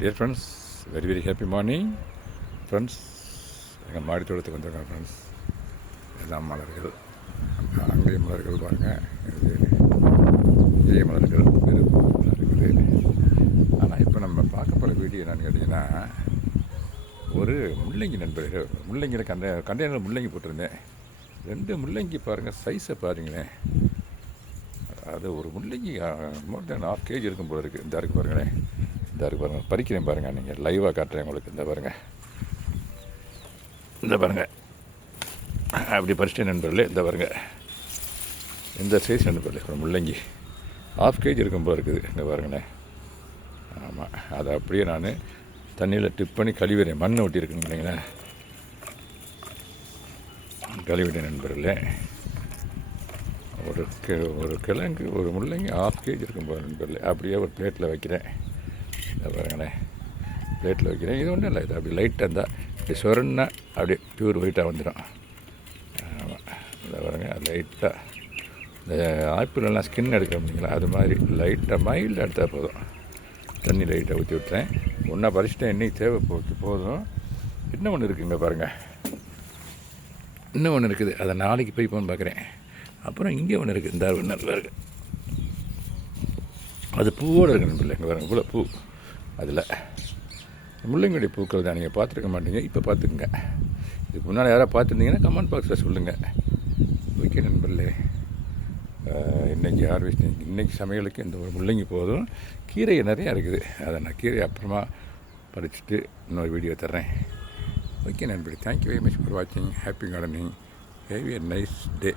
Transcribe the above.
Dear friends, very very happy morning friends. எங்கள் மாடி தோட்டத்துக்கு வந்திருக்கோம் ஃப்ரெண்ட்ஸ். எல்லாம் மலர்கள், அங்கேயும் மலர்கள் பாருங்கள், இது இந்திய மலர்கள் இருக்குது. ஆனால் இப்போ நம்ம பார்க்க போகிற வீடியோ என்னென்னு கேட்டிங்கன்னா, ஒரு முள்ளங்கி நண்பர்கள், முள்ளங்கியில் கண்டெய்னர் முள்ளங்கி போட்டிருந்தேன். 2 முள்ளங்கி பாருங்கள், சைஸை பாருங்களேன். அது ஒரு முள்ளங்கி மோர் தென் 1/2 kg இருக்கும் போல இருக்குது. இந்த இருக்கு பாருங்களேன், இந்த இருக்கு பாருங்கள், பறிக்கிறேன் பாருங்கள், நீங்கள் லைவாக காட்டுறேன் உங்களுக்கு. இந்த பாருங்கள், இந்த பாருங்கள், அப்படி பறிச்சிட்டேன் நண்பர்களே. இந்த பாருங்கள், இந்த சைஸ் நண்பர்களே, ஒரு முள்ளங்கி 1/2 kg இருக்கும் போல இருக்குது. இந்த பாருங்களேன். ஆமாம், அதை அப்படியே நான் தண்ணியில் டிப் பண்ணி கழுவிடுறேன். மண்ணை ஒட்டி இருக்குன்னு இல்லைங்களேன், கழுவிட்டேன் நண்பர்களே. ஒரு கிழங்கு, ஒரு முள்ளங்கி 1/2 kg இருக்கும் போது நண்பர்களே. அப்படியே ஒரு பிளேட்டில் வைக்கிறேன். இதை பாருங்களேன், பிளேட்டில் வைக்கிறேன். இது ஒன்றும் இல்லை, இது அப்படி லைட்டாக இருந்தால் இப்படி சொரன்னா அப்படியே ப்யூர் ஒயிட்டாக வந்துடும். ஆமாம், இதை பாருங்க, லைட்டாக இந்த ஆப்பிளெல்லாம் ஸ்கின் எடுக்க முடியுங்களா, அது மாதிரி லைட்டாக மைல்டாக எடுத்தால் போதும். தண்ணி லைட்டாக ஊற்றி விட்டுறேன். ஒன்றா பறிச்சிட்டேன், இன்றைக்கி தேவை போதும். இன்னும் ஒன்று இருக்குங்க பாருங்கள், இன்னும் ஒன்று இருக்குது. அதை நாளைக்கு போய்ப்போன்னு பார்க்குறேன். அப்புறம் இங்கே ஒன்று இருக்குது, இந்த ஒன்று நல்லா இருக்குது. அது பூவோடு இருக்கு நண்பர்களே. இங்கே பாருங்கள், இவ்வளோ பூ. அதில் முள்ளங்கியுடைய பூக்கள் தான், நீங்கள் பார்த்துருக்க மாட்டீங்க, இப்போ பார்த்துக்குங்க. இதுக்கு முன்னால் யாராவது பார்த்துருந்தீங்கன்னா கமெண்ட் பாக்ஸில் சொல்லுங்கள். ஓகே நண்பர்களே, இன்றைக்கி ஹார்வெஸ்டிங், இன்றைக்கி சமையலுக்கு இந்த ஒரு முள்ளங்கி போதும். கீரை நிறையா இருக்குது, அதை நான் கீரை அப்புறமா பறிச்சுட்டு இன்னொரு வீடியோ தர்றேன். ஓகே நண்பர்களே, தேங்க்யூ வெரி மச் ஃபார் வாட்சிங். Happy gardening. Have a nice day.